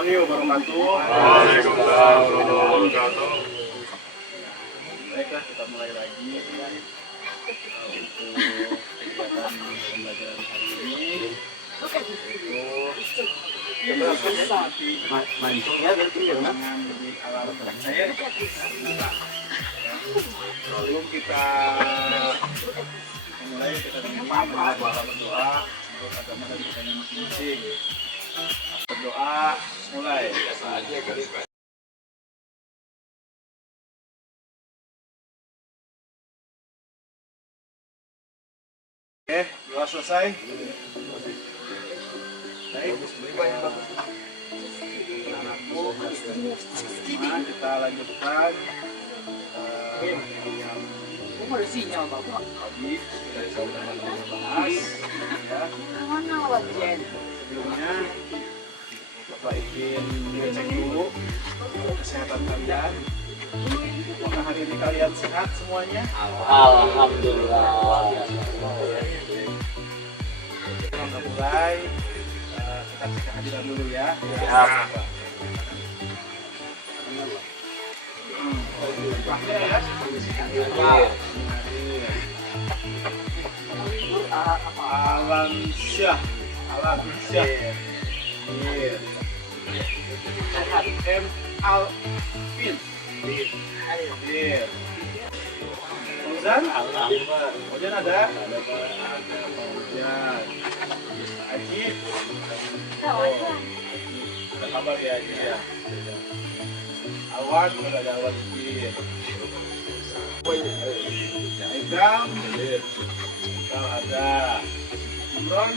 warahmatullahi wabarakatuh. Waalaikumsalam warahmatullahi wabarakatuh. Baiklah, kita mulai lagi untuk kegiatan pembelajaran hari ini. Mancungnya berarti ya, Mas? Dengan di alam saya. Sebelum kita mulai, kita berdoa menurut agama dan budaya masing-masing. Berdoa mulai. Oke, doa selesai. Baik, anakku, kita lanjutkan yang tadi sudah bahas ya. Sebelumnya Bapak izin cek dulu kesehatan kalian. Apakah hari ini kalian sehat semuanya? Alhamdulillah. Kita mulai, kita cek kehadiran dulu ya. Alamsyah, M. Alvin, Fauzan, Fauzan ada? Fauzan, Aji, ada kabar ya Aji ya? Awan, udah ada Awan dikit. Ikram, Ikram ada. Imron,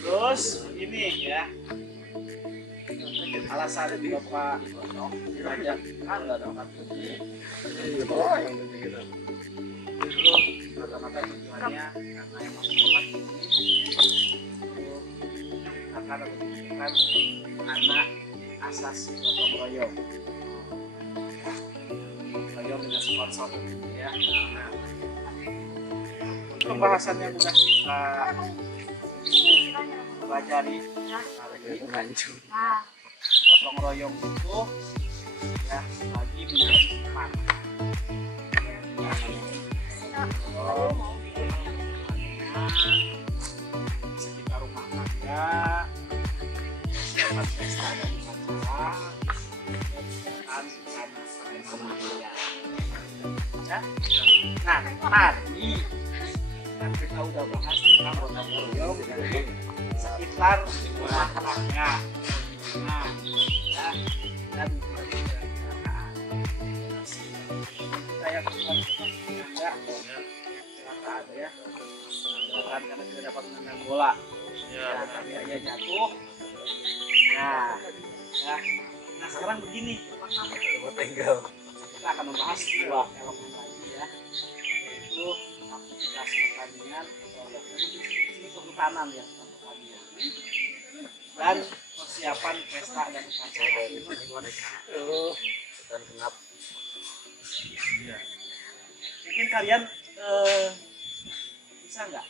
terus ini ya, alasan Bapak Raja enggak dapat itu kata-kata tujuannya karena emang akan menunjukkan anak asas gotong royong. Royong dengan sponsor ya. Nah, untuk pembahasannya mudah kita pelajari gotong royong itu ya lagi menjadi teman. Sekitar rumah tangga, siapa pesta dan acara, ya. Nah, tadi kan kita udah bahas tentang gotong royong sekitar rumah tangga. Nah, ya, dan kita yang ada ya, karena tidak dapat menendang bola. Ya, tapi aja jatuh. Nah, ya. Nah sekarang begini, kita akan membahas dua elemen lagi ya, yaitu aktivitas pertanian, perhutanan ya, pertanian, dan persiapan pesta dan upacara. Dan kenapa? Mungkin kalian bisa nggak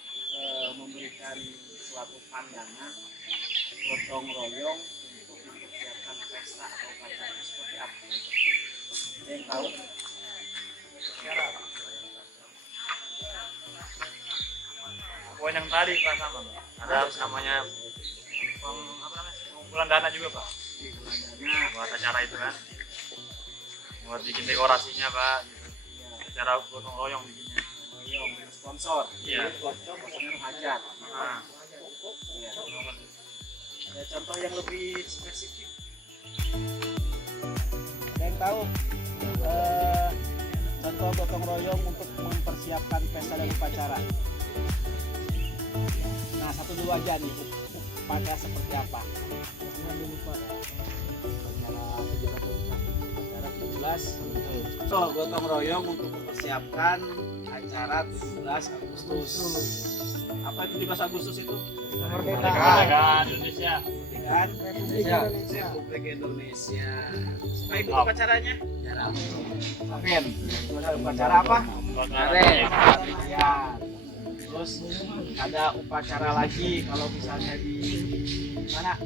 memberikan suatu pandangan gotong royong untuk mempersiapkan pesta atau upacara seperti apa? Ada yang tahu? Poin yang tadi Pak sama, ada namanya pengumpulan dana juga Pak. Buat acara itu kan, buat bikin dekorasinya Pak, gitu. Acara gotong royong bikinnya. Sponsor. Iya. Sponsornya hajat. Iya. Ada contoh yang lebih spesifik. Ada yang tahu contoh gotong royong untuk mempersiapkan pesta dan upacara? Nah, satu dua aja nih. Pada seperti apa? Acara 17. So, gotong royong untuk mempersiapkan acara 17 Agustus. Apa itu 17 Agustus itu? Kemerdekaan Indonesia. Kemerdekaan Republik Indonesia. Supaya ikut upacaranya? Amin. Upacara apa? Karet. Ya. Terus ada upacara lagi kalau misalnya di mana?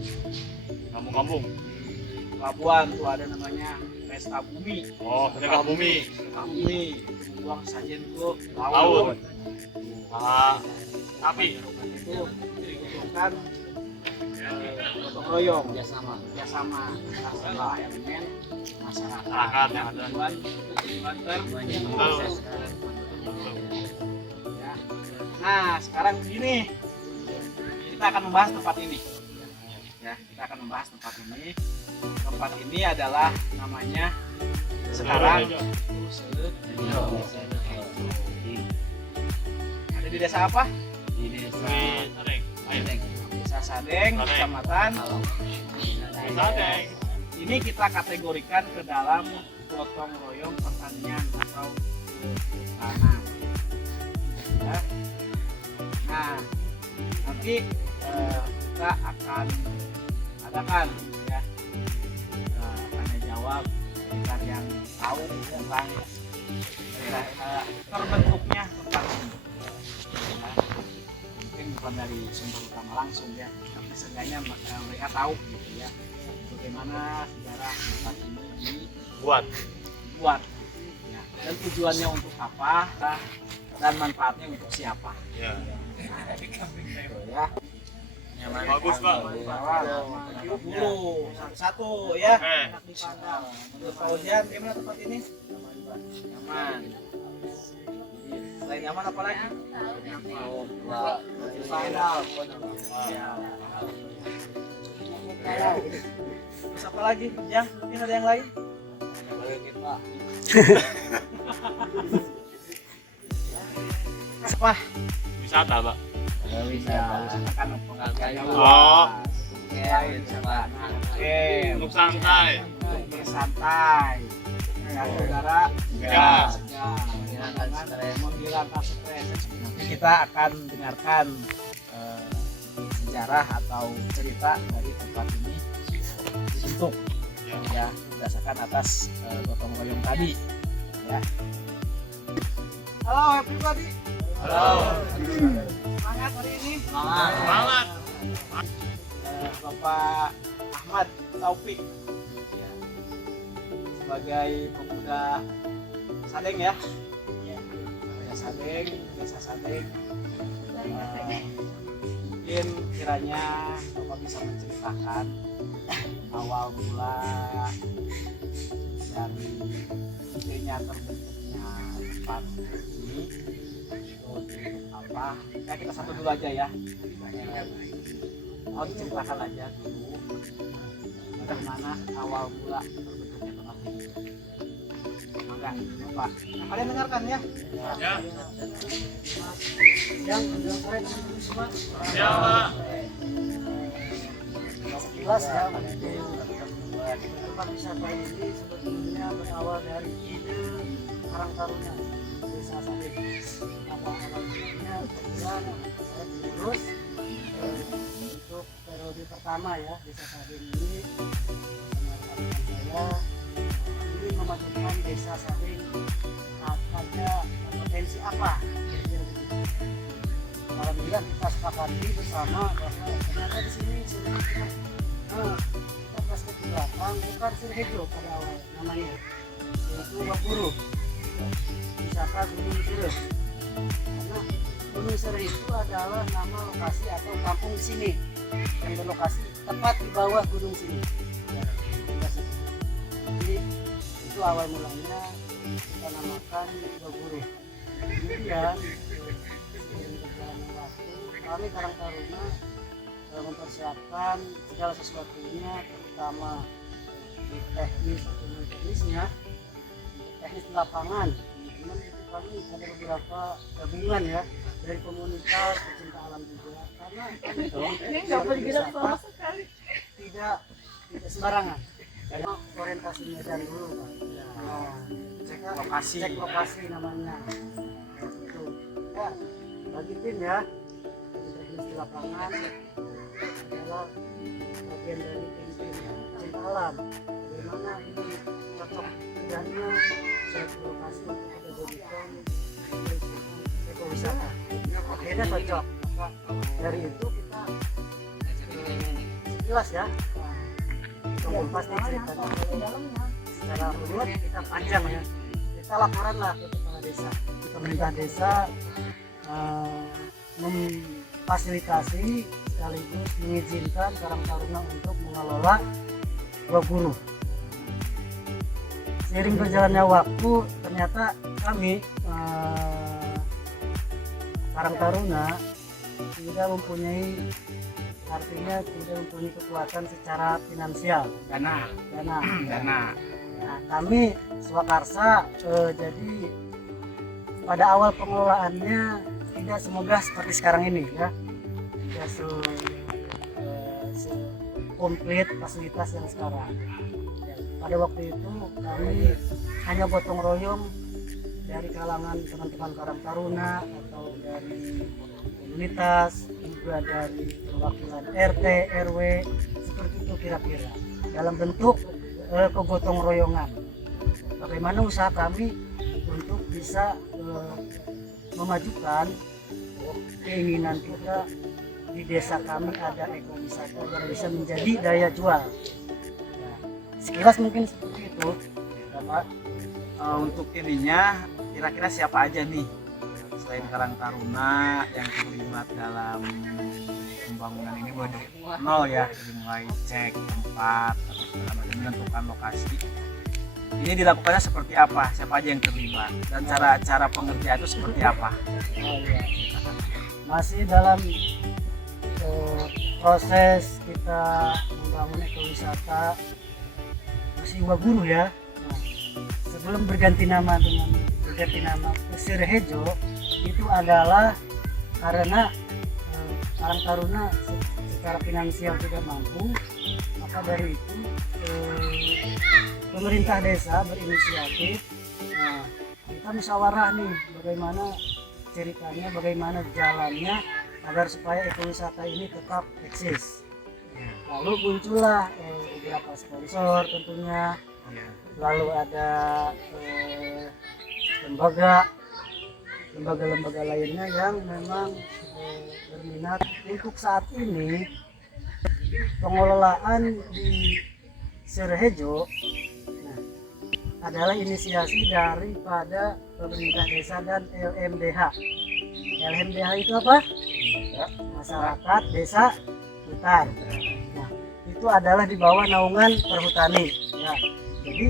Kampung-kampung. Pelabuhan tuh ada namanya pesta bumi. Oh, sedekah bumi. Pesta bumi. Buang sajen ke Laut. Api. Itu dibutuhkan gotong royong kerjasama antara elemen masyarakat yang ada. tujuan ya. Nah sekarang begini, kita akan membahas tempat ini ya, tempat ini adalah namanya sekarang ada di desa apa? Desa Sadeng, Kecamatan Sadeng. Ini kita kategorikan ke dalam gotong royong pertanian atau tanam. Ya. Nah, nanti kita akan adakan ya tanya jawab sekitar yang tahu tentang terbentuknya tempat ini. Ya. Mungkin bukan dari sumber utama langsung ya, tapi seenggaknya mereka tahu gitu ya bagaimana sejarah tempat ini dibuat ya. Dan tujuannya untuk apa dan manfaatnya untuk siapa Ya. ya. Bagus, Pak. Dulu satu-satu ya. Oke. Enak dipandang. Menurut Pak Ujian, gimana tempat ini? Nyaman. Selain nyaman apa lagi? Final. Ya. Terus apa lagi? Yang mungkin ada yang lain? Apa? Wisata, Pak. Wisata kan pengajiannya Oh. Untuk santai. Bersantai. Ya, saudara. Ya. Menghilangkan stres. Nanti kita akan dengarkan sejarah atau cerita dari tempat ini dibentuk ya berdasarkan atas gotong royong tadi ya. Halo everybody. Halo. Semangat hari ini. Semangat. Bapak Ahmad Taufik ya. Sebagai pemuda Sadeng ya. Desa Sadeng. Mungkin kiranya Bapak bisa menceritakan awal mula dari idenya terbentuknya tempat ini itu untuk apa? Ya kita satu dulu aja ya. Mau diceritakan aja dulu bagaimana awal mula terbentuknya tempat ini. Mangga, Bapak. Kalian dengarkan ya. Ya. Yang saya semua. Ya, Pak. Sekilas ya, tempat wisata ini sebetulnya berawal dari ide Karang Taruna Desa Sadeng. Awalnya kebetulan saya diurus untuk periode pertama ya Desa Sadeng ini sama rekan saya ingin memajukan Desa Sadeng ada potensi apa kira-kira begitu. Alhamdulillah kita sepakati bersama bahwa ternyata di sini kita flashback ke belakang bukan Sirhejo pada awal namanya, yaitu Waburu, wisata Gunung Sireh. Karena Gunung Sireh itu adalah nama lokasi atau kampung di sini yang berlokasi tepat di bawah gunung sini. Jadi itu awal mulanya kita namakan Waburu. Kemudian kami Karang Taruna mempersiapkan segala sesuatunya, terutama di teknis atau non-teknisnya, teknis di lapangan. Kemudian itu kami ada beberapa gabungan ya dari komunitas pecinta alam juga, karena tidak sembarangan. Karena orientasinya dari dulu Pak. Cek lokasi namanya. Itu. Ya, bagi tim ya. Di lapangan adalah bagian dari tim pecinta alam. Bagaimana ini cocok tidaknya suatu lokasi untuk kita jadikan ekowisata. Akhirnya kayaknya cocok. Maka dari itu kita sekilas ya mengupas nih ceritanya secara runut, kita panjang ya, kita laporan lah ke kepala desa, pemerintah desa memfasilitasi sekaligus mengizinkan Karang Taruna untuk mengelola dua guru. Seiring berjalannya waktu ternyata kami Karang Taruna tidak mempunyai, artinya tidak mempunyai kekuatan secara finansial, Dana. Nah, kami Swakarsa jadi pada awal pengelolaannya tidak semoga seperti sekarang ini ya, tidak komplit fasilitas yang sekarang ya. Pada waktu itu kami hanya gotong royong dari kalangan teman-teman Karang Taruna atau dari komunitas, juga dari perwakilan RT, RW, seperti itu kira-kira dalam bentuk kegotong royongan. Bagaimana usaha kami untuk bisa memajukan keinginan kita di desa kami ada ekowisata yang bisa menjadi daya jual. Nah, sekilas mungkin seperti itu, Bapak. Untuk ininya kira-kira siapa aja nih selain Karang Taruna yang terlibat dalam pembangunan ini, mulai dari nol ya, dari mulai cek tempat atau segala macam, menentukan lokasi. Ini dilakukannya seperti apa? Siapa aja yang terlibat dan cara pengerjaan itu seperti apa? Masih dalam proses kita membangun ekowisata masih Waguru ya. Nah, sebelum berganti nama ke Sirehejo itu adalah karena Karang Taruna secara finansial tidak mampu, maka dari itu pemerintah desa berinisiatif. Nah, kita musyawarah nih bagaimana ceritanya, bagaimana jalannya agar supaya ekowisata ini tetap eksis. Lalu muncullah beberapa sponsor tentunya, lalu ada lembaga-lembaga lainnya yang memang berminat. Untuk saat ini pengelolaan di Sirehejo adalah inisiasi daripada pemerintah desa dan LMDH. LMDH itu apa? Masyarakat Desa Hutan. Nah, itu adalah di bawah naungan Perhutani. Ya, jadi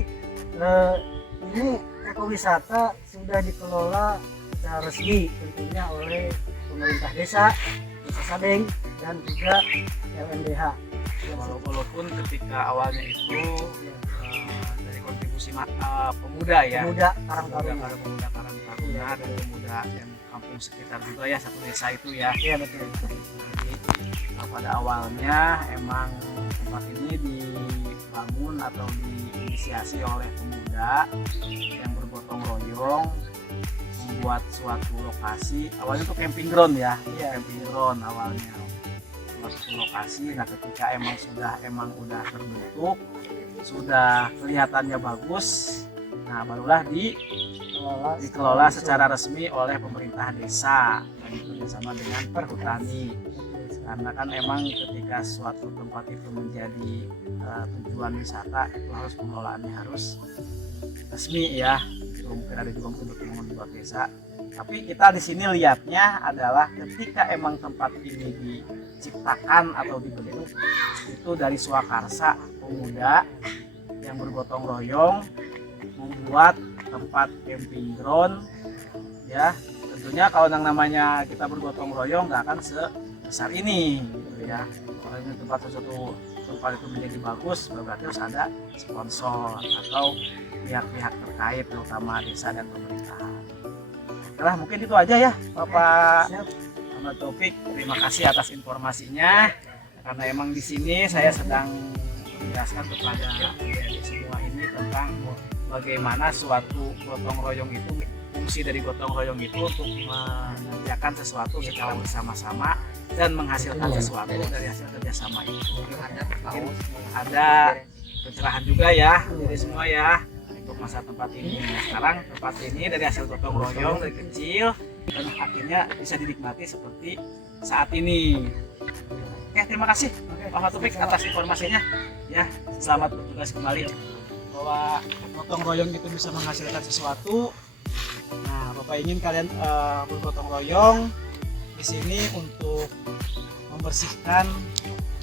ini ekowisata sudah dikelola secara resmi tentunya oleh pemerintah desa, Desa Sadeng, dan juga LMDH. Walaupun ketika awalnya itu dari kontribusi pemuda ya, pemuda Karang Taruna dan pemuda yang kampung sekitar juga ya, satu desa itu ya. Iya betul. Jadi pada awalnya emang tempat ini dibangun atau diinisiasi oleh pemuda yang bergotong royong membuat suatu lokasi. Awalnya itu camping ground ya, camping ground awalnya suatu lokasi. Nah, ketika emang udah terbentuk, sudah kelihatannya bagus, nah barulah dikelola secara resmi oleh pemerintah desa dan bekerjasama dengan Perhutani. Karena kan emang ketika suatu tempat itu menjadi tujuan wisata, itu harus pengelolaannya harus resmi ya. Itu mungkin ada juga untuk membuat desa. Tapi kita di sini lihatnya adalah ketika emang tempat ini diciptakan atau dibentuk itu dari Swakarsa, pemuda yang bergotong royong membuat tempat camping ground ya. Tentunya kalau yang namanya kita bergotong royong nggak akan sebesar ini gitu ya. Kalau ini tempat itu menjadi bagus, berarti harus ada sponsor atau pihak-pihak terkait, terutama desa dan pemerintahan. Oke lah, mungkin itu aja ya Bapak Ahmad Taufik. Terima kasih atas informasinya, karena emang di sini saya sedang menjelaskan kepada adik-adik semua ini tentang bagaimana suatu gotong royong itu, fungsi dari gotong royong itu untuk mengerjakan sesuatu secara bersama-sama dan menghasilkan sesuatu dari hasil kerjasama itu. Mungkin ada pencerahan juga ya dari semua ya untuk masa tempat ini. Nah, sekarang tempat ini dari hasil gotong royong dari kecil dan akhirnya bisa dinikmati seperti saat ini. Oke, terima kasih Pak Fatupik atas informasinya. Ya, selamat bertugas kembali. Bahwa gotong royong itu bisa menghasilkan sesuatu. Nah, Bapak ingin kalian bergotong royong di sini untuk membersihkan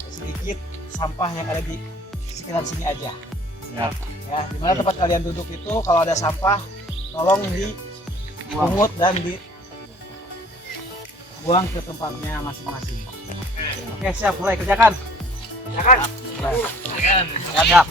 sedikit sampah yang ada di sekitar sini aja. Ya. Ya, di mana tempat kalian duduk itu kalau ada sampah tolong dipungut dan dibuang ke tempatnya masing-masing. Oke, siap, mulai kerjakan. Kerjakan. Siap.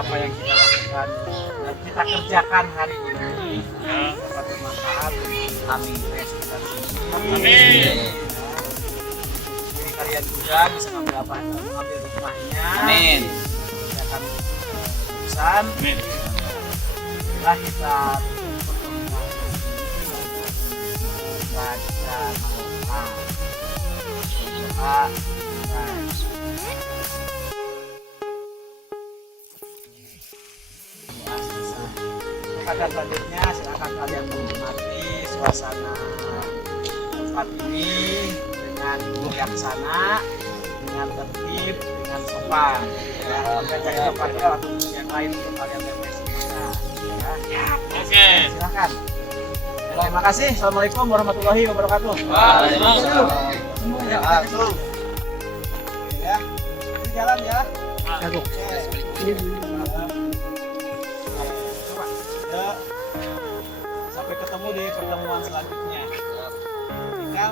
Apa yang kita lakukan dan kita kerjakan hari ini dapat bermanfaat. Amin. Amin. Jadi kalian juga bisa mengambil apa mengambil hikmahnya. Amin. Kerjakan urusan. Amin. Setelah kita bertemu baca doa pada selanjutnya silakan kalian menikmati suasana tempat ini dengan bijaksana, dengan tertib, dengan sopan. Ya, kalian cari tempatnya atau yang lain untuk kalian berekspresi. Ya, Oke. silakan. Terima kasih. Assalamualaikum warahmatullahi wabarakatuh. Waalaikumsalam. Langsung. Ya, ini jalan ya. Aduh. Ya. Sampai ketemu di pertemuan selanjutnya. Tinggal